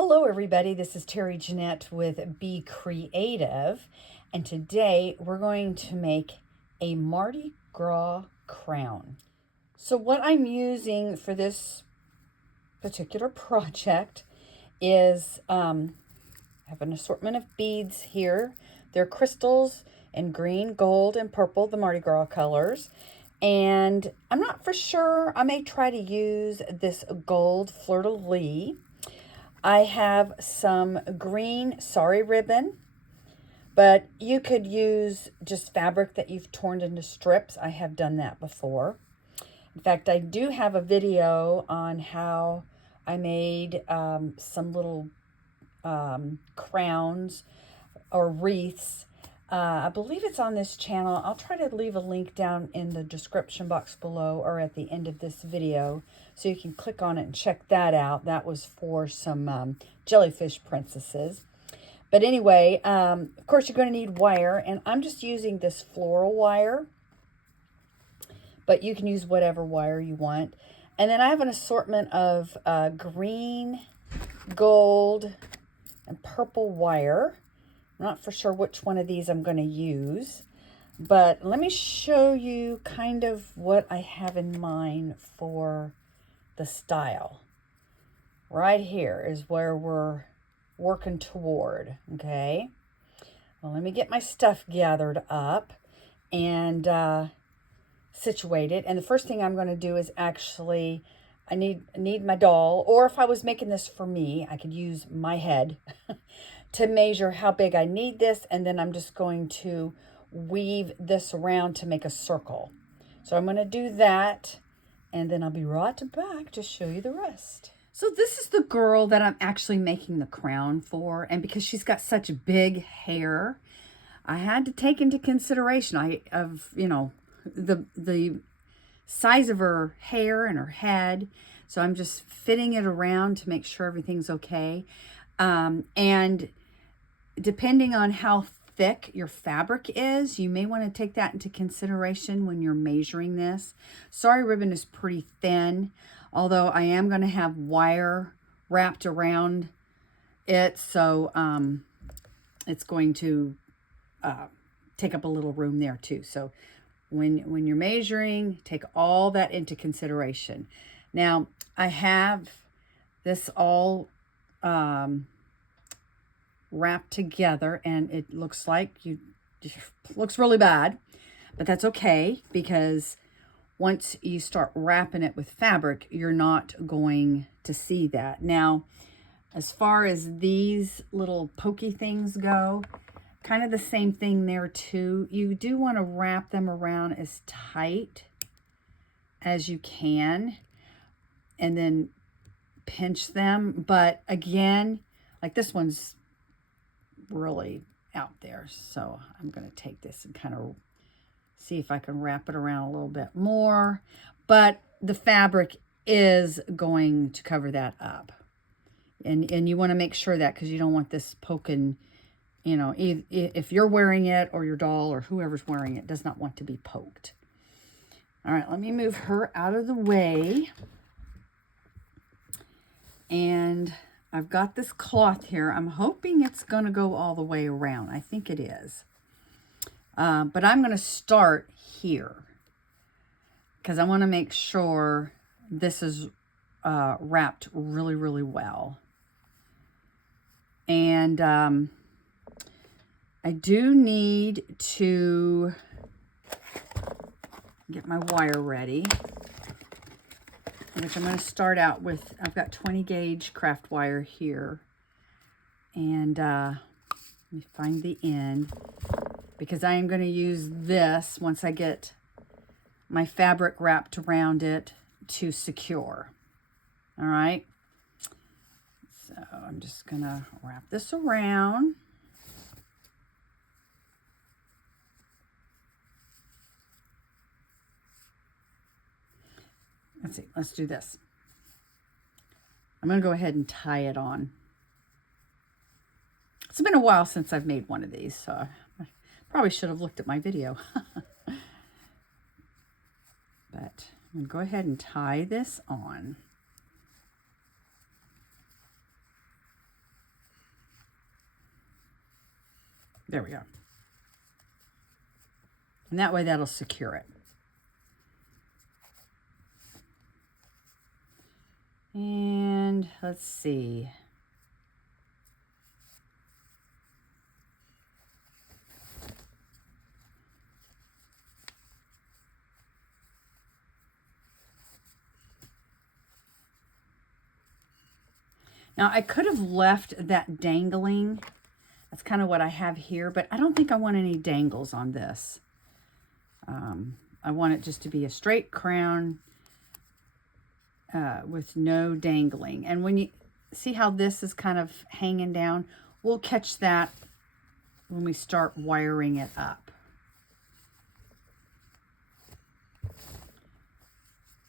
Hello everybody, this is Terry Jeanette with Be Creative, and today we're going to make a Mardi Gras crown. So what I'm using for this particular project is I have an assortment of beads here. They're crystals in green, gold, and purple, the Mardi Gras colors. And I'm not for sure, I may try to use this gold fleur-de-lis. I have some green sari ribbon, but you could use just fabric that you've torn into strips. I have done that before. In fact, I do have a video on how I made some little crowns or wreaths. I believe it's on this channel. I'll try to leave a link down in the description box below or at the end of this video so you can click on it and check that out. That was for some jellyfish princesses. But anyway, of course, you're going to need wire, and I'm just using this floral wire, but you can use whatever wire you want. And then I have an assortment of green, gold, and purple wire. I'm not for sure which one of these I'm going to use, but let me show you kind of what I have in mind for the style. Right here is where we're working toward, okay? Well, let me get my stuff gathered up and situated. And the first thing I'm going to do is actually, I need my doll, or if I was making this for me, I could use my head to measure how big I need this, and then I'm just going to weave this around to make a circle. So I'm going to do that, and then I'll be right back to show you the rest. So this is the girl that I'm actually making the crown for, and because she's got such big hair, I had to take into consideration the size of her hair and her head. So I'm just fitting it around to make sure everything's okay. And depending on how thick your fabric is, you may want to take that into consideration when you're measuring this. Sari ribbon is pretty thin, although I am going to have wire wrapped around it, so it's going to take up a little room there too. So when you're measuring, take all that into consideration. Now, I have this all wrapped together, and it looks like looks really bad, but that's okay, because once you start wrapping it with fabric, you're not going to see that. Now, as far as these little pokey things go, kind of the same thing there too. You do want to wrap them around as tight as you can and then pinch them. But again, like this one's really out there, so I'm going to take this and kind of see if I can wrap it around a little bit more, but the fabric is going to cover that up, and you want to make sure that, because you don't want this poking, if you're wearing it or your doll or whoever's wearing it does not want to be poked. All right, let me move her out of the way, and I've got this cloth here. I'm hoping it's going to go all the way around. I think it is. But I'm going to start here because I want to make sure this is wrapped really, really well. And I do need to get my wire ready, which I'm going to start out with. I've got 20 gauge craft wire here, and let me find the end, because I am going to use this once I get my fabric wrapped around it to secure. All right, so I'm just going to wrap this around. Let's see, let's do this. I'm going to go ahead and tie it on. It's been a while since I've made one of these, so I probably should have looked at my video. But I'm going to go ahead and tie this on. There we go. And that way that'll secure it. And let's see. Now I could have left that dangling. That's kind of what I have here, but I don't think I want any dangles on this. I want it just to be a straight crown with no dangling. And when you see how this is kind of hanging down, we'll catch that when we start wiring it up.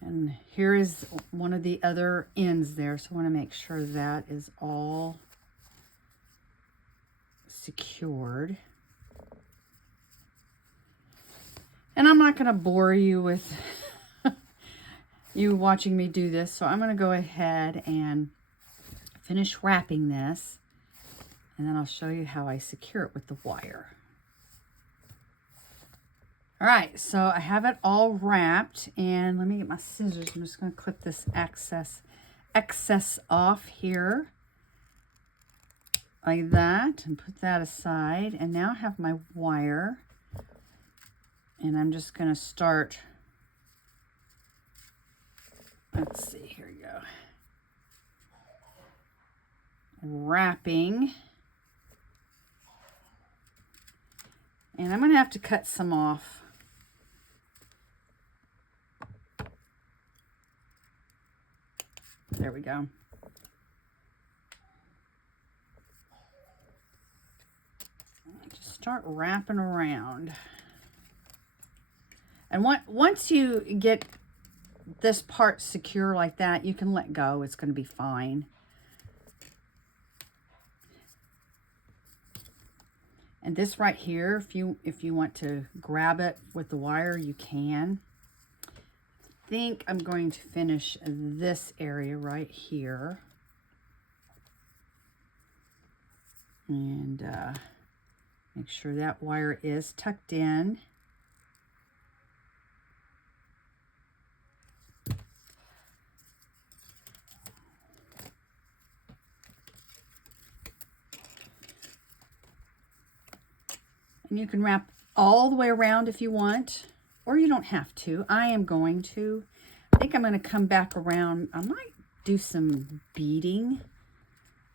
And here is one of the other ends there, so I want to make sure that is all secured. And I'm not going to bore you with you watching me do this, so I'm going to go ahead and finish wrapping this, and then I'll show you how I secure it with the wire. All right, so I have it all wrapped, and let me get my scissors. I'm just going to clip this excess off here like that and put that aside. And now I have my wire, and I'm just going to start, let's see, here we go, wrapping. And I'm going to have to cut some off. There we go. Just start wrapping around. And once you get this part secure like that, you can let go. It's going to be fine. And this right here, if you want to grab it with the wire, you can. I think I'm going to finish this area right here. And make sure that wire is tucked in. And you can wrap all the way around if you want, or you don't have to. I am going to. I think I'm going to come back around. I might do some beading,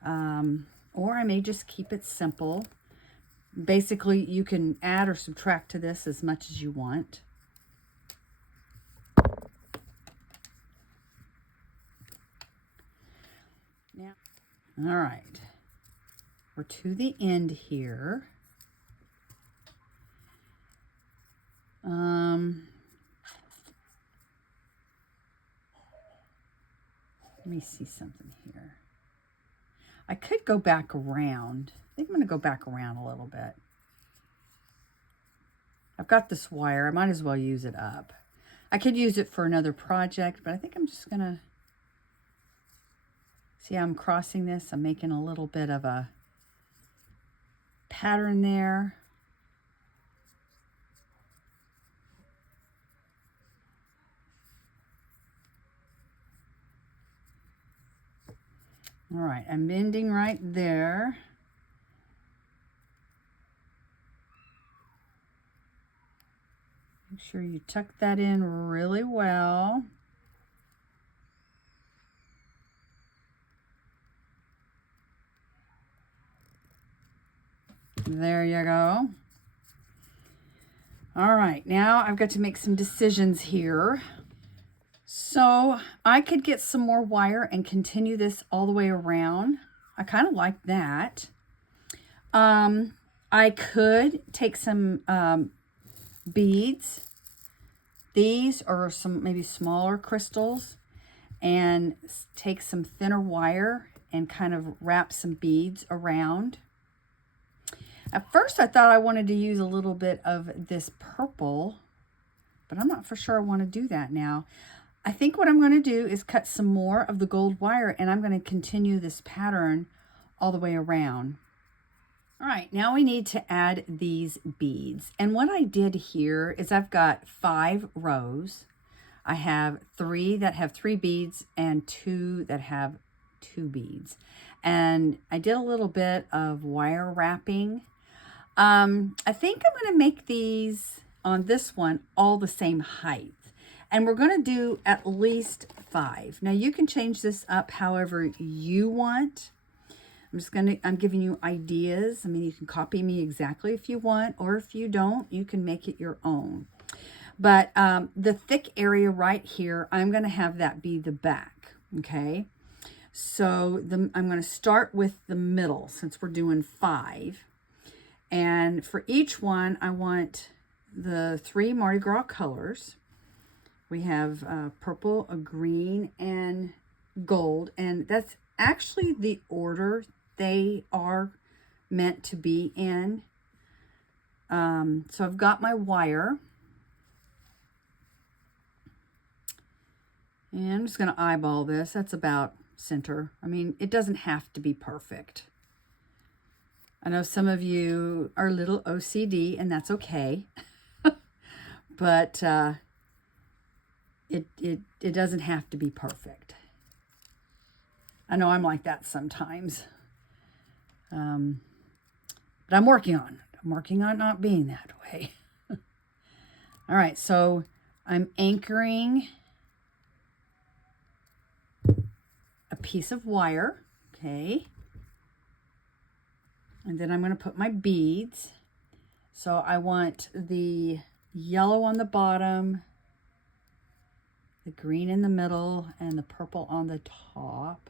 or I may just keep it simple. Basically, you can add or subtract to this as much as you want. Now, all right, we're to the end here. Let me see something here. I could go back around. I think I'm going to go back around a little bit. I've got this wire. I might as well use it up. I could use it for another project, but I think I'm just going to see how I'm crossing this. I'm making a little bit of a pattern there. All right, I'm bending right there. Make sure you tuck that in really well. There you go. All right, now I've got to make some decisions here. So I could get some more wire and continue this all the way around. I kind of like that. I could take some beads. These are some maybe smaller crystals, and take some thinner wire and kind of wrap some beads around. At first I thought I wanted to use a little bit of this purple, but I'm not for sure I want to do that now. I think what I'm going to do is cut some more of the gold wire, and I'm going to continue this pattern all the way around. All right, now we need to add these beads. And what I did here is I've got 5 rows. I have 3 that have 3 beads and 2 that have 2 beads. And I did a little bit of wire wrapping. I think I'm going to make these on this one all the same height. And we're going to do at least 5. Now you can change this up however you want. I'm giving you ideas. I mean, you can copy me exactly if you want, or if you don't, you can make it your own. But the thick area right here, I'm going to have that be the back, okay? So I'm going to start with the middle since we're doing 5. And for each one, I want the 3 Mardi Gras colors. We have purple, a green, and gold. And that's actually the order they are meant to be in. So I've got my wire. And I'm just going to eyeball this. That's about center. I mean, it doesn't have to be perfect. I know some of you are a little OCD, and that's okay. But it doesn't have to be perfect. I know I'm like that sometimes. But I'm working on it. I'm working on not being that way. All right, so I'm anchoring a piece of wire, okay? And then I'm going to put my beads. So I want the yellow on the bottom, the green in the middle, and the purple on the top.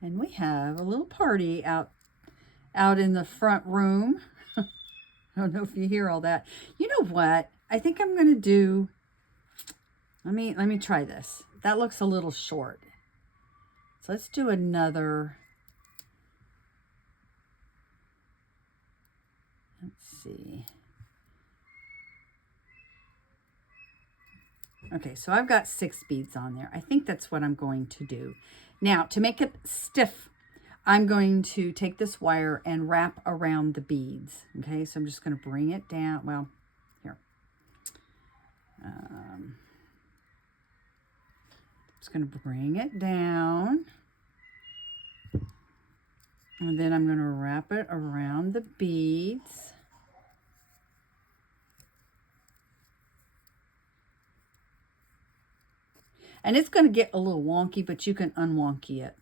And we have a little party out in the front room. I don't know if you hear all that. You know what? I think I'm going to do, let me try this. That looks a little short. So let's do another. Let's see. Okay, so I've got 6 beads on there. I think that's what I'm going to do. Now, to make it stiff, I'm going to take this wire and wrap around the beads. Okay, so I'm just going to bring it down. Well, here. Just going to bring it down. And then I'm going to wrap it around the beads. And it's going to get a little wonky, but you can unwonky it.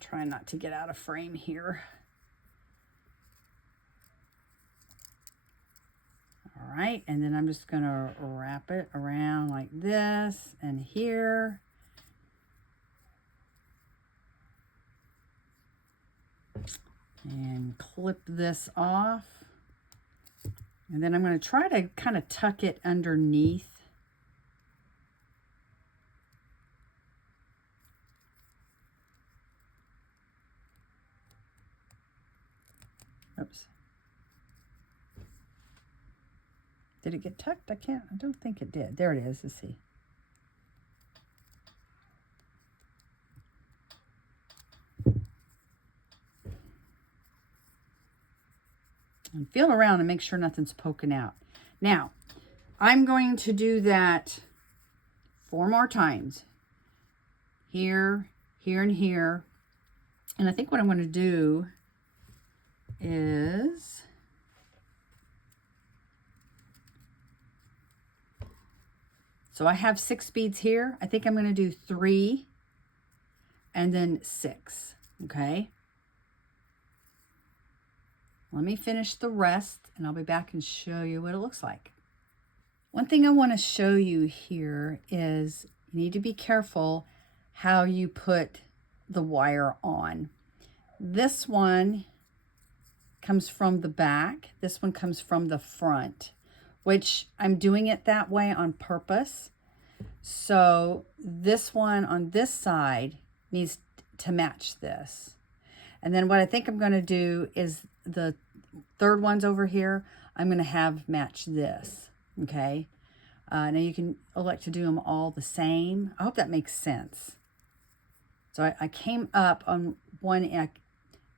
Try not to get out of frame here. All right, and then I'm just going to wrap it around like this and here. And clip this off. And then I'm going to try to kind of tuck it underneath. Oops. Did it get tucked? I don't think it did. There it is. Let's see. And feel around and make sure nothing's poking out. Now, I'm going to do that 4 more times. Here, here, and here. And I think what I'm going to do is so I have 6 beads here. I think I'm going to do 3 and then 6. Okay. Let me finish the rest and I'll be back and show you what it looks like. One thing I want to show you here is you need to be careful how you put the wire on. This one comes from the back. This one comes from the front, which I'm doing it that way on purpose. So this one on this side needs to match this. And then what I think I'm going to do is the third one's over here. I'm going to have match this. Okay. Now you can elect to do them all the same. I hope that makes sense. So I came up on one,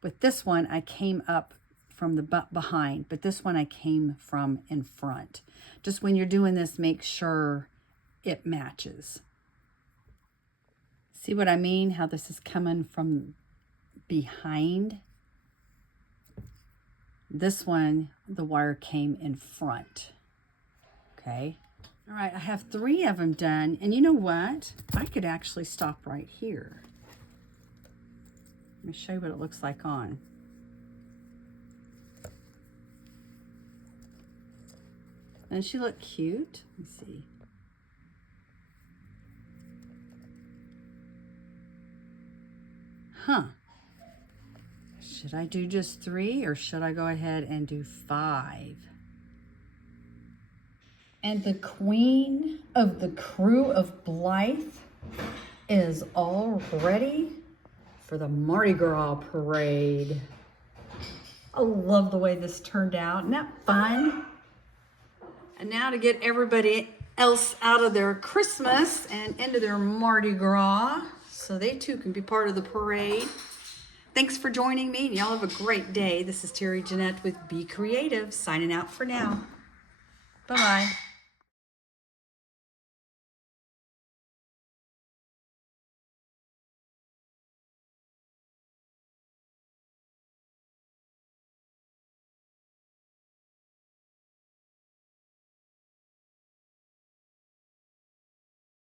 with this one, I came up from the behind, but this one I came from in front. Just when you're doing this, make sure it matches. See what I mean? How this is coming from behind. This one, the wire came in front. Okay. All right, I have 3 of them done. And you know what? I could actually stop right here. Let me show you what it looks like on. Doesn't she look cute? Let me see. Huh. Should I do just 3 or should I go ahead and do 5? And the queen of the crew of Blythe is all ready for the Mardi Gras parade. I love the way this turned out. Isn't that fun? And now to get everybody else out of their Christmas and into their Mardi Gras so they too can be part of the parade. Thanks for joining me. Y'all have a great day. This is Terry Jeanette with Be Creative, signing out for now. Bye-bye.